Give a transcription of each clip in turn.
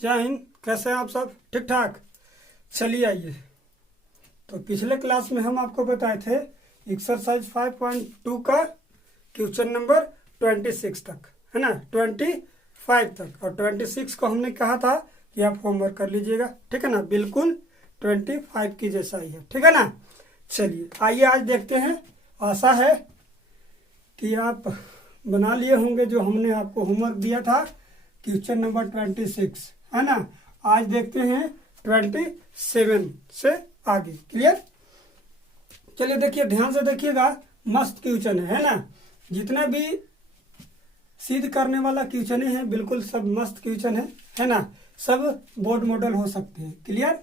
जय हिंद। कैसे हैं आप सब? ठीक ठाक। चलिए आइए। तो पिछले क्लास में हम आपको बताए थे एक्सरसाइज 5.2 का क्वेश्चन नंबर 26 तक, है ना, 25 तक, और 26 को हमने कहा था कि आप होमवर्क कर लीजिएगा। ठीक है ना, बिल्कुल 25 की जैसा ही है। ठीक है ना। चलिए आइए आज देखते हैं। आशा है कि आप बना लिए होंगे जो हमने आपको होमवर्क दिया था क्वेश्चन नंबर 26, है ना। आज देखते हैं 27 से आगे। क्लियर? चलिए देखिए, ध्यान से देखिएगा। मस्त क्वेश्चन है ना। जितना भी सिद्ध करने वाला क्वेश्चन है बिल्कुल सब मस्त क्वेश्चन है ना। सब बोर्ड मॉडल हो सकते हैं। क्लियर?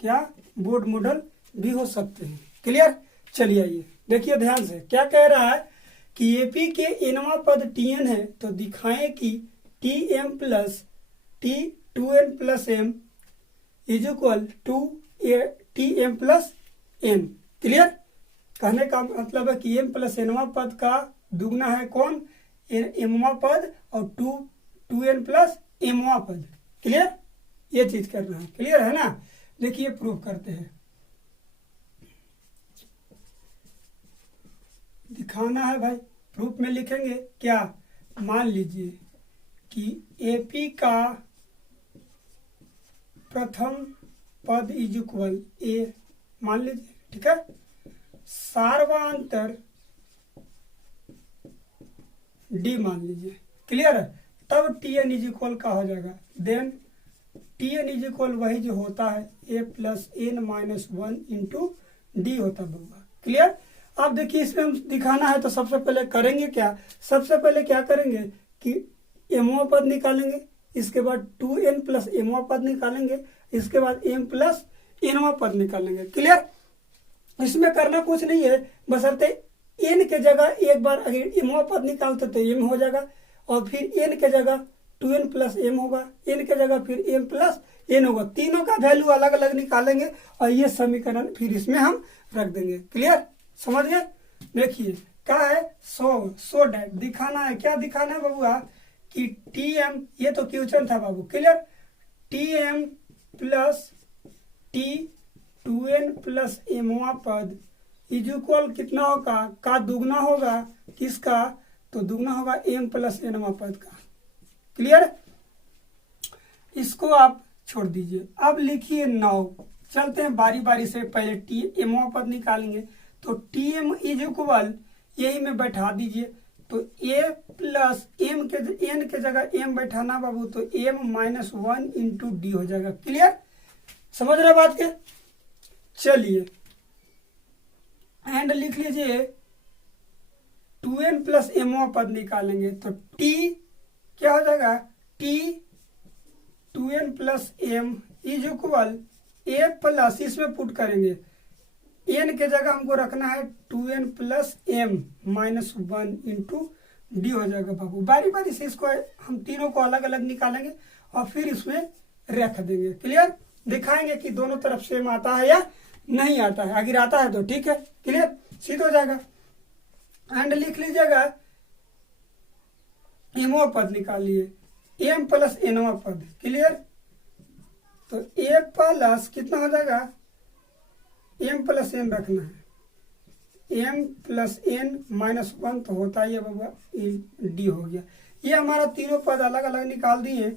क्या बोर्ड मॉडल भी हो सकते हैं। क्लियर? चलिए आइए देखिए ध्यान से। क्या कह रहा है कि एपी के एनवा पद टीएन है, तो दिखाएं कि T M plus T 2n plus M is equal to T M plus N. Clear? कहने का मतलब है कि एम प्लस एनवा पद का दुगना है कौन? एमवा पद, और 2n प्लस एमवा पद। क्लियर? ये चीज करना है। क्लियर है ना। देखिए प्रूफ करते हैं। दिखाना है भाई। प्रूफ में लिखेंगे क्या? मान लीजिए कि एपी का प्रथम पद इज इक्वल ए मान लीजिए। ठीक है। सार्वंतर डी मान लीजिए। क्लियर है? तब टी एन इज इक्वल का हो जाएगा। Then T N is equal वही जो होता है A plus N minus 1 into D होता होगा। क्लियर? अब देखिए इसमें हम दिखाना है तो सबसे पहले करेंगे क्या? सबसे पहले क्या करेंगे कि एमवा पद निकालेंगे, इसके बाद 2n प्लस एमवा पद निकालेंगे, इसके बाद m प्लस एनवा पद निकालेंगे। क्लियर? इसमें करना कुछ नहीं है, बशर्ते n के जगह एक बार अगर एमवा पद निकालते तो m हो जाएगा, और फिर n के जगह 2n प्लस m होगा, n के जगह फिर m प्लस n होगा। तीनों का वैल्यू अलग अलग निकालेंगे और ये समीकरण फिर इसमें हम रख देंगे। क्लियर? समझ गए? देखिए क्या है, सो डैट दिखाना है। क्या दिखाना है बबुआ? कि टी एम, ये तो क्वेश्चन था बाबू। Clear? T M plus T 2n plus एमवा पद इज इक्वल कितना होगा? का दुगना होगा किसका? तो दुगना होगा m प्लस एनवा पद का। क्लियर? इसको आप छोड़ दीजिए। अब लिखिए 9। चलते हैं बारी बारी से। पहले टी एमवा पद निकालेंगे, तो टी एम इज इक्वल यही में बैठा दीजिए। तो ए प्लस एम के एन के जगह एम बैठाना बाबू, तो एम माइनस 1 इंटू डी हो जाएगा। क्लियर? समझ रहे बात के? चलिए एंड लिख लीजिए 2n प्लस एमवा पद निकालेंगे, तो टी क्या हो जाएगा? T 2n plus M is equal A plus, इसमें पुट करेंगे n के जगह हमको रखना है 2n plus M minus 1 into D हो जाएगा बाबू। बारी बारी से इसको हम तीनों को अलग अलग निकालेंगे और फिर इसमें रख देंगे। क्लियर? दिखाएंगे कि दोनों तरफ सेम आता है या नहीं आता है। अगर आता है तो ठीक है, क्लियर सीध हो जाएगा। एंड लिख लीजिएगा एमवा पद निकालिए, एम प्लस एनवा पद। क्लियर? तो ए प्लस कितना हो जाएगा? एम प्लस एन रखना है, एम प्लस एन माइनस 1 तो होता ही है बाबा, डी हो गया। ये हमारा तीनों पद अलग अलग निकाल दिए।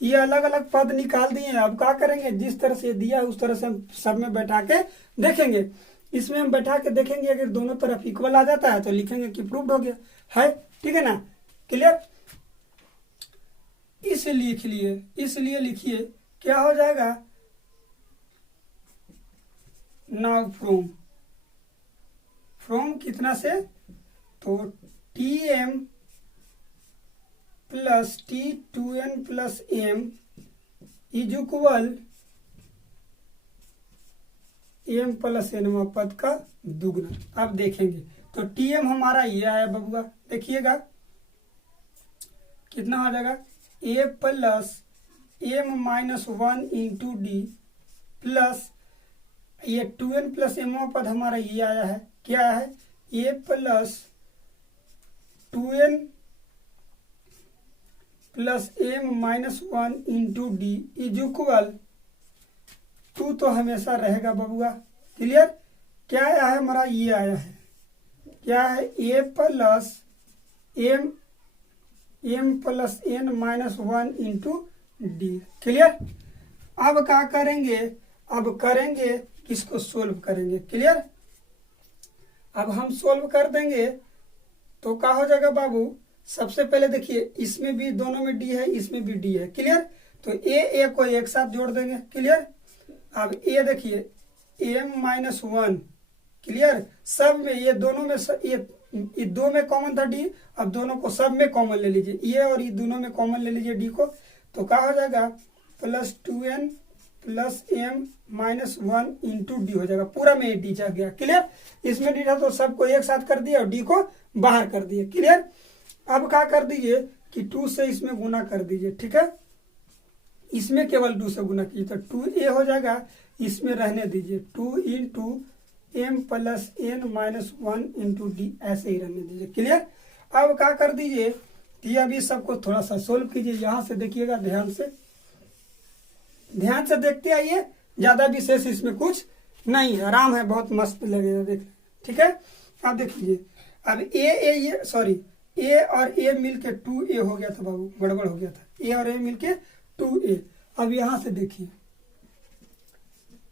ये अलग अलग पद निकाल दिए। अब क्या करेंगे? जिस तरह से दिया है उस तरह से हम सब में बैठा के देखेंगे। इसमें हम बैठा के देखेंगे, अगर दोनों तरफ इक्वल आ जाता है तो लिखेंगे कि प्रूव्ड हो गया है। ठीक है ना। क्लियर? इसलिए लिखिए क्या हो जाएगा? नाउ फ्रॉम कितना से? तो T M plus T 2n plus M is equal M plus एनवा पद का दुगना। अब देखेंगे तो टी एम हमारा ये आया बबुआ। देखिएगा कितना हो जाएगा? A plus M minus 1 into D plus ये 2n प्लस एमवा पद हमारा ये आया है। क्या आया है? A plus 2n plus m minus 1 into D is equal 2 तो हमेशा रहेगा बबुआ। क्लियर? क्या आया है हमारा? ये आया है, क्या है? a plus m plus n minus 1 into D. Clear? अब क्या करेंगे? अब करेंगे किसको सोल्व करेंगे। क्लियर? अब हम सोल्व कर देंगे तो क्या हो जाएगा बाबू? सबसे पहले देखिए, इसमें भी दोनों में डी है, इसमें भी डी है। क्लियर? तो ए को एक साथ जोड़ देंगे। क्लियर? अब ए देखिए m माइनस 1। क्लियर? सब में ये दोनों में ये दो में कॉमन था डी, अब दोनों को सब में कॉमन ले लीजिए, ये और ये दोनों में कॉमन ले लीजिए डी को, तो क्या हो जाएगा? Plus 2n plus m minus 1 into D हो जाएगा। पूरा में डी जा गया। क्लियर? इसमें डी था तो सबको एक साथ कर दिया और डी को बाहर कर दिए। क्लियर? अब क्या कर दीजिए कि 2 से इसमें गुना कर दीजिए। ठीक है? इसमें केवल 2 से गुना कीजिए तो 2a हो जाएगा, इसमें रहने दीजिए 2 into m plus n minus 1 into D, ऐसे ही रहने दीजिए। क्लियर? अब क्या कर दीजिए कि अभी सबको थोड़ा सा सोल्व कीजिए। यहाँ से देखिएगा, ध्यान से देखते आइए, ज्यादा विशेष इसमें कुछ नहीं है, आराम है, बहुत मस्त लगेगा देख। ठीक है? आप देख लीजिए। अब ए और ए मिलके 2a हो गया था बाबू, गड़बड़ हो गया था, ए और ए मिलके 2a। अब यहाँ से देखिए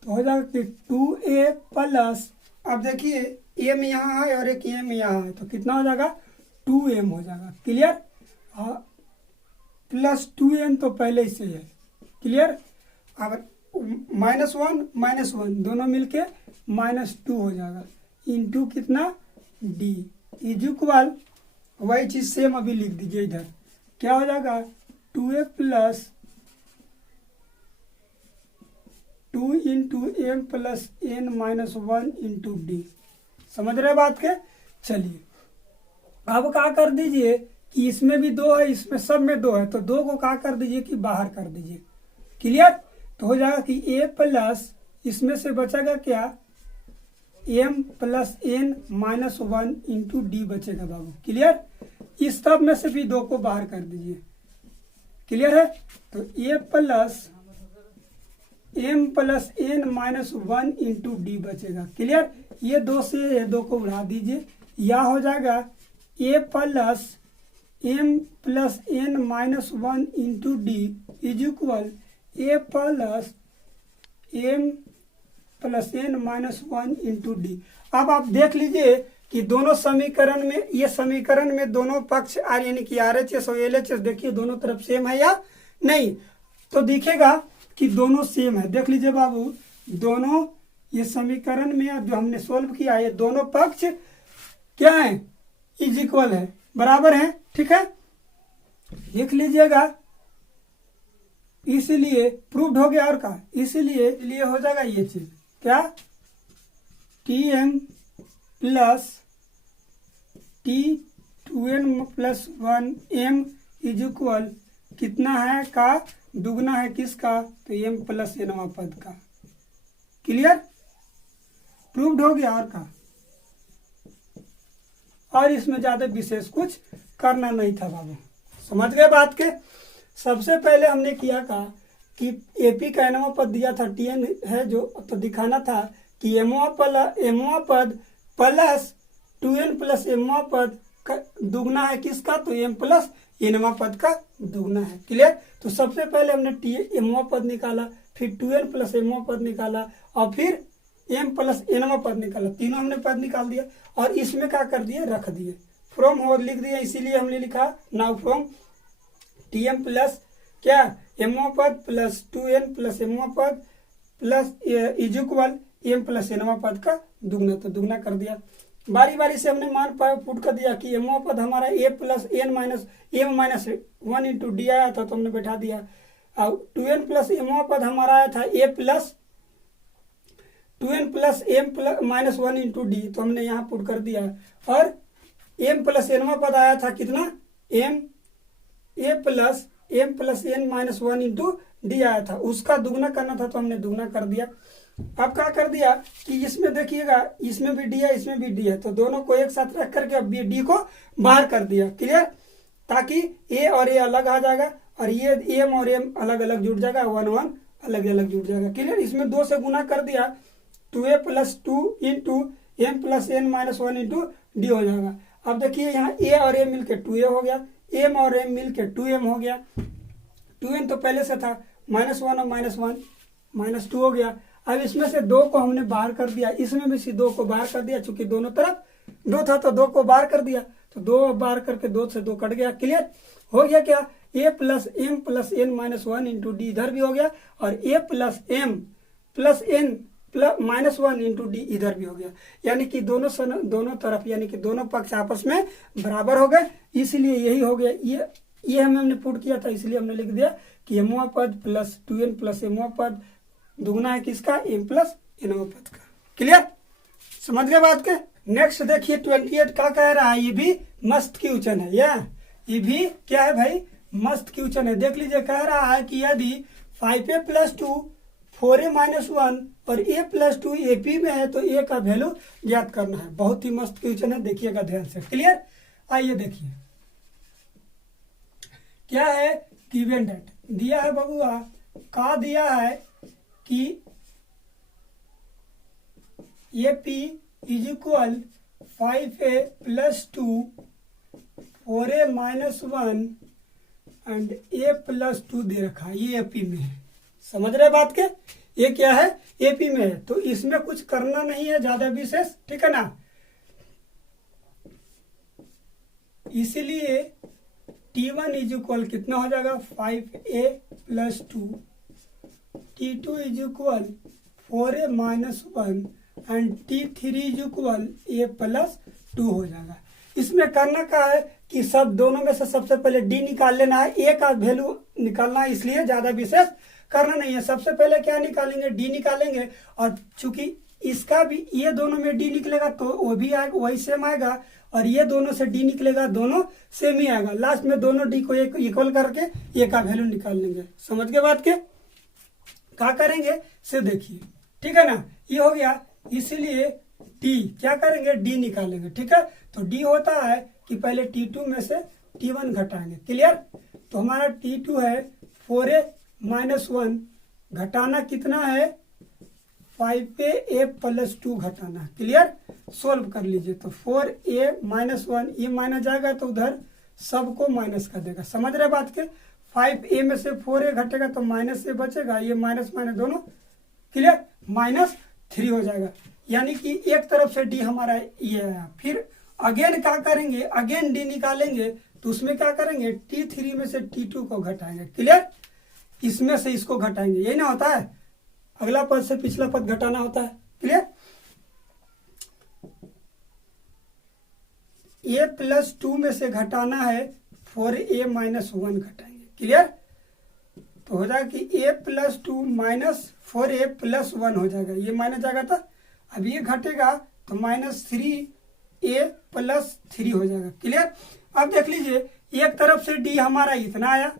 तो हो जाएगा कि 2a प्लस, अब देखिए m यहाँ है और एक m यहाँ है, तो कितना हो जाएगा? 2m हो जाएगा। क्लियर? प्लस 2n तो पहले से है। क्लियर? अब माइनस 1 दोनों मिलके माइनस 2 हो जाएगा, इंटू कितना? डी इज इक्वल, वही चीज सेम अभी लिख दीजिए इधर, क्या हो जाएगा? 2a plus 2 into M plus n minus 1 into D. समझ रहे बात के? चलिए अब क्या कर दीजिए कि इसमें भी 2 है, इसमें सब में 2 है, तो 2 को क्या कर दीजिए कि बाहर कर दीजिए। क्लियर? तो हो जाएगा कि a प्लस, इसमें से बचेगा क्या? m plus n minus 1 into D बचेगा बाबू। क्लियर? इस सब में से भी 2 को बाहर कर दीजिए। क्लियर है? तो a plus m plus n minus 1 into D बचेगा। क्लियर? ये 2 से ये 2 को उड़ा दीजिए, या हो जाएगा a plus m plus n minus 1 into D is equal a plus m plus n minus 1 into D. अब आप देख लीजिए कि दोनों समीकरण में, ये समीकरण में दोनों पक्ष आर यानी कि RHS और LHS देखिए दोनों तरफ सेम है या नहीं? तो दिखेगा कि दोनों सेम है। देख लीजिए बाबू, दोनों ये समीकरण में जो हमने सोल्व किया है, दोनों पक्ष क्या है? इज इक्वल है, बराबर है। ठीक है? देख लीजिएगा, इसलिए प्रूव्ड हो गया। और का इसलिए हो जाएगा ये चीज, क्या? Tm plus T2n plus 1m is equal कितना है? का दुगना है किसका? तो m प्लस nवां पद का। क्लियर? प्रूव्ड हो गया। और का, और इसमें ज्यादा विशेष कुछ करना नहीं था बाबू। समझ गए बात के? सबसे पहले हमने किया था कि एपी का nवां पद दिया था, Tn है जो, तो दिखाना था कि mवां पद प्लस 2n प्लस mवां पद का दुगना है किसका? तो m प्लस nवां पद का दुगना है। क्लियर? तो सबसे पहले हमने mवां पद निकाला, फिर 2n प्लस mवां पद निकाला, और फिर m प्लस nवां पद निकाला। तीनों हमने पद निकाल दिया और इसमें क्या कर दिए? रख दिए, फ्रॉम हो लिख दिया। इसीलिए हमने लिखा नाउ फ्रॉम Tm प्लस क्या? mवां पद प्लस 2n प्लस mवां पद plus is equal m plus nवां पद का दुगना, तो दुगना कर दिया। बारी बारी से हमने मान पुट कर दिया कि mवां पद हमारा a plus n minus m minus 1 into D आया था, तो हमने बैठा दिया। और 2n प्लस mवां पद हमारा आया था a plus 2n plus m plus minus 1 into D, तो हमने यहाँ पुट कर दिया। और m प्लस nवां पद आया था कितना? m plus n minus 1 into D आया था, उसका दुगना करना था, तो हमने दुगना कर दिया। अब क्या कर दिया कि इसमें देखिएगा, इसमें भी डी है, इसमें भी डी है, तो दोनों को एक साथ रख करके अब डी को बाहर कर दिया। क्लियर? ताकि ए और ए अलग आ जाएगा, और ये एम और एम अलग अलग जुड़ जाएगा, 1 1 अलग अलग जुड़ जाएगा। क्लियर। इसमें 2 से गुना कर दिया, 2a + 2 into m + n - 1 into D हो जाएगा। अब देखिए यहाँ a और a मिलके 2a हो गया, m और m मिलके 2m हो गया, 2n तो पहले से था, -1 और -1 -2 हो गया। अब इसमें से 2 को हमने बाहर कर दिया, इसमें भी से 2 को बाहर कर दिया, चूंकि दोनों तरफ 2 था तो 2 को बाहर कर दिया, तो 2 बाहर करके 2 से 2 कट गया। क्लियर हो गया क्या, a + m + n - 1 into D इधर भी हो गया, और a + m + n -1 into D इधर भी हो गया। यानी कि दोनों तरफ यानी कि दोनों पक्ष आपस में बराबर हो गए, इसलिए यही हो गया। ये हमने पुट किया था, इसलिए हमने लिख दिया कि mवां पद प्लस 2n प्लस mवां पद दुगना है किसका, m + nवां पद का। क्लियर, समझ गए बात के। नेक्स्ट देखिए 28 का कह रहा है, ये भी मस्त क्वेश्चन है, ये भी क्या है भाई, मस्त क्वेश्चन है। देख लीजिए, कह रहा है कि यदि 5a + 2 4a - 1 और a + 2 AP में है तो a का वैल्यू ज्ञात करना है। बहुत ही मस्त क्वेश्चन है, देखिएगा ध्यान से। क्लियर, आइए देखिए क्या है, गिवन डेट दिया है बबुआ, का दिया है कि AP = 5a + 2 4a - 1 and a + 2 दे रखा है, ये AP में है। समझ रहे बात के, ये क्या है, AP में है, तो इसमें कुछ करना नहीं है ज्यादा विशेष, ठीक है ना। इसलिए T1 = कितना हो जाएगा, 5a + 2, T2 = 4a - 1 and T3 = a + 2 हो जाएगा। इसमें करना क्या है कि सब दोनों में से सबसे पहले D निकाल लेना है, a का वैल्यू निकालना है, इसलिए ज्यादा विशेष करना नहीं है। सबसे पहले क्या निकालेंगे, D निकालेंगे, और चूंकि इसका भी ये दोनों में D निकलेगा तो वो भी आएगा, वही सेम आएगा, और ये दोनों से D निकलेगा, दोनों सेम ही आएगा। लास्ट में दोनों D को एक इक्वल करके ये का वैल्यू निकाल लेंगे। समझ गए बात के, क्या करेंगे से देखिए, ठीक है ना। ये हो गया, इसलिए D क्या करेंगे, D निकालेंगे, ठीक है। तो D होता है कि पहले T2 में से T1 घटाएंगे। क्लियर, तो हमारा T2 है 4a - 1, घटाना कितना है, 5a + 2 घटाना। क्लियर, सोल्व कर लीजिए, तो 4a - 1 ये माइनस जाएगा तो उधर सबको माइनस कर देगा। समझ रहे बात के, 5a में से 4a घटेगा तो माइनस से बचेगा, ये माइनस माइनस दोनों, क्लियर, -3 हो जाएगा। यानी कि एक तरफ से D हमारा ये है। फिर अगेन क्या करेंगे, अगेन D निकालेंगे, तो उसमें क्या करेंगे, T3 में से T2 को घटाएंगे। क्लियर, इसमें से इसको घटाएंगे, यही ना होता है, अगला पद से पिछला पद घटाना होता है। क्लियर, a + 2 में से घटाना है 4a - 1 घटाएंगे। क्लियर, तो हो जाएगा कि a + 2 - 4a + 1 हो जाएगा, ये माइनस जाएगा तो अब ये घटेगा तो -3a + 3 हो जाएगा। क्लियर, अब देख लीजिए, एक तरफ से D हमारा इतना आया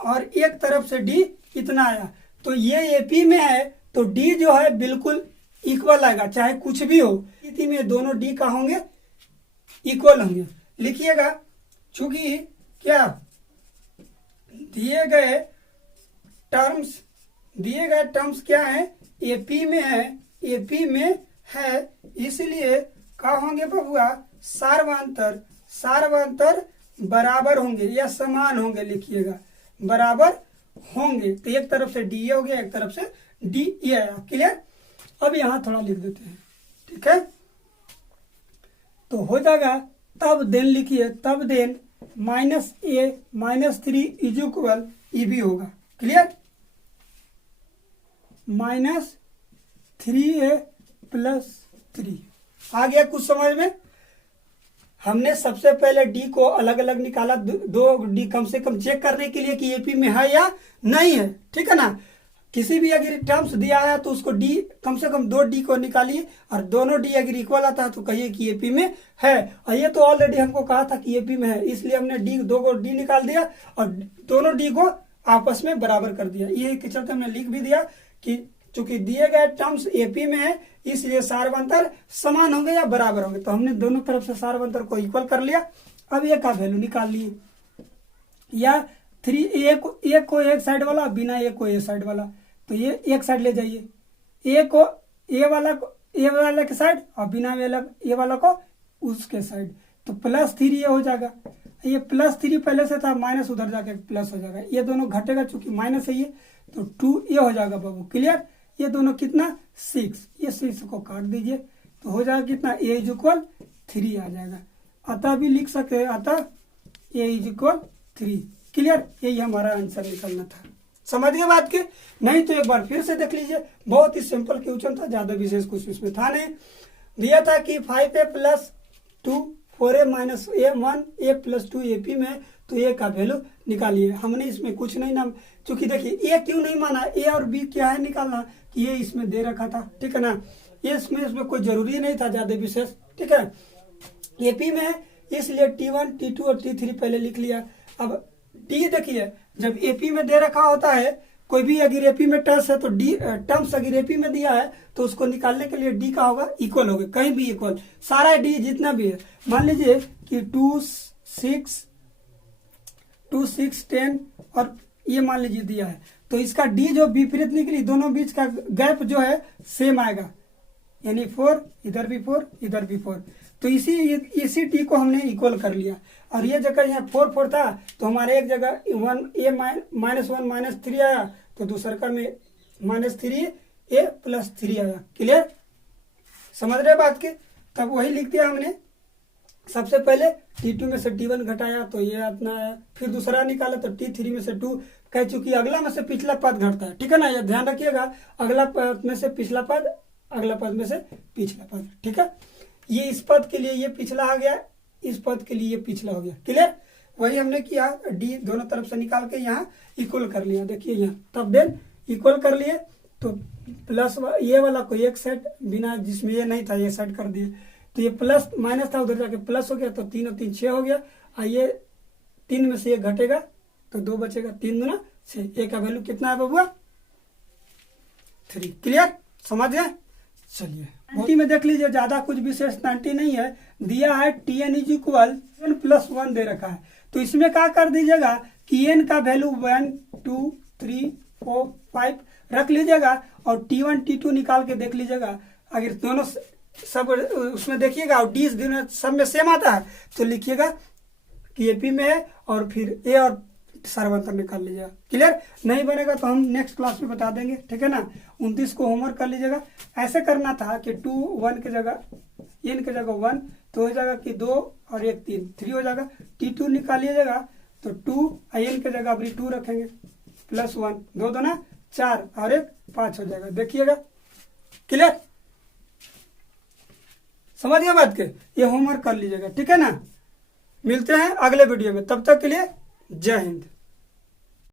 और एक तरफ से D इतना आया, तो ये AP में है तो D जो है बिल्कुल इक्वल आएगा, चाहे कुछ भी हो। स्थिति में दोनों D का होंगे, इक्वल होंगे। लिखिएगा, चूंकि क्या दिए गए टर्म्स क्या है, AP में है, AP में है, इसलिए क्या होंगे बबुआ, सार्वंतर बराबर होंगे या समान होंगे। लिखिएगा, बराबर होंगे, तो एक तरफ से D हो गया, एक तरफ से D ये आया। क्लियर, अब यहाँ थोड़ा लिख देते हैं, ठीक है, तो हो जाएगा, तब देन लिखिए, तब देन -a - 3 = EB होगा। क्लियर, -3a + 3 आ गया कुछ समझ में। हमने सबसे पहले D को अलग अलग निकाला, दो D कम से कम चेक करने के लिए कि AP में है या नहीं है, ठीक है ना। किसी भी अगर टर्म्स दिया है तो उसको D कम से कम 2 D को निकालिए, और दोनों D अगर इक्वल आता है तो कहिए कि AP में है। और ये तो ऑलरेडी हमको कहा था कि AP में है, इसलिए हमने दो को D निकाल दिया और दोनों D को आपस में बराबर कर दिया। ये के चलते हमने लिख भी दिया कि चूंकि दिए गए टर्म्स AP में है, इसलिए सार्वंतर समान होंगे या बराबर होंगे। तो हमने दोनों तरफ से सार्वंतर को इक्वल कर लिया। अब ये का वैल्यू निकाल लिए, या 3 एक को एक साइड वाला, बिना ए को ए साइड वाला, तो ये एक साइड ले जाइए, ए को ए वाला के साइड और बिना ए वाला को उसके साइड, तो +3 ये हो जाएगा। ये +3 पहले से था, माइनस उधर जाके प्लस हो जाएगा, ये दोनों घटेगा चूंकि माइनस है ये, तो 2 ये हो जाएगा बाबू। क्लियर? ये दोनों कितना 6, ये 6 को काट दीजिए तो हो जाएगा कितना, a = 3 आ जाएगा। अतः भी लिख सकते हैं, अतः a = 3। क्लियर? यही हमारा आंसर निकलना था। समझ गए बात के? नहीं तो एक बार फिर से देख लीजिए, बहुत ही सिंपल क्वेश्चन था, ज्यादा विशेष कुछ इसमें था नहीं। दिया था कि 5a + 2 4a - a1 a + 2 AP में, तो a का वैल्यू निकालिए। हमने इसमें कुछ नहीं नाम, चूंकि देखिए a क्यों नहीं माना, a और b क्या है निकालना, कि ये इसमें दे रखा था, ठीक है ना, ये इसमें कोई जरूरी नहीं था ज्यादा विशेष, ठीक है। AP में है इसलिए T1 T2 और T3 पहले लिख लिया। अब D देखिए, जब AP में दे रखा होता है, कोई भी अगर AP में टर्म्स है तो D टर्म्स अगर AP में दिया है तो उसको निकालने के लिए D का होगा इक्वल होगा, कहीं भी इक्वल, सारा D जितना भी है। मान लीजिए कि 2 6 10 और ये मान लीजिए दिया है, तो इसका D जो विपरीत निकली, दोनों बीच का गैप जो है सेम आएगा, यानी 4 इधर भी 4 इधर भी 4, तो इसी T को हमने इक्वल कर लिया। और ये जगह यहाँ 4 4 था, तो हमारे एक जगह -1 -3 आया, तो दूसरा का में -3a + 3 आया। क्लियर? समझ रहे बात के? तब वही लिख दिया हमने, सबसे पहले T2 में से T1 घटाया तो ये अपना आया, फिर दूसरा निकाला तो T3 में से 2, कह चुकी अगला में से पिछला पद घटता है, ठीक है ना, ये ध्यान रखिएगा, अगला पद में से पिछला पद, अगला पद में से पिछला पद, ठीक है। ये इस पद के लिए ये पिछला आ गया, इस पद के लिए ये पिछला हो गया। क्लियर? वही हमने किया, D दोनों तरफ से निकाल के यहाँ इक्वल कर लिया, देखिए यहाँ, तब देन इक्वल कर लिए, तो प्लस ये वाला को एक सेट, बिना जिसमें ये नहीं था ये सेट कर दिए, तो ये प्लस माइनस था उधर जाके प्लस हो गया, तो 3 और 3 6 हो गया, और ये 3 में से ये घटेगा तो 2 बचेगा, 3 दूना 6, ए का वैल्यू कितना है बबुआ? 3। क्लियर? समझ गए? चलिए 90 में देख लीजिए, ज्यादा कुछ विशेष 90 नहीं है, दिया है Tn = n + 1 दे रखा है, तो इसमें क्या कर दीजिएगा कि n का वैल्यू 1 2 3 4 5 रख लीजिएगा, और T1 T2 निकाल के देख लीजिएगा, अगर दोनों सब उसमें देखिएगा और D दोनों सब में सेम आता है तो लिखिएगा कि AP में है, और फिर A और सर्वंतर निकाल लीजिएगा। क्लियर? नहीं बनेगा तो हम नेक्स्ट क्लास में बता देंगे, ठीक है ना। 29 को होमवर्क कर लीजिएगा। ऐसे करना था कि 2 1 की जगह n की जगह 1, तो हो जाएगा कि 2 और 1 3 हो जाएगा। T2 निकालिएगा तो 2 n की जगह अभी 2 रखेंगे, +1 2 2 4 और 1 5 हो जाएगा, देखिएगा। क्लियर? समझ गए बात के? ये होमवर्क कर लीजिएगा, ठीक है ना। मिलते हैं अगले वीडियो में, तब तक के लिए जय हिंद।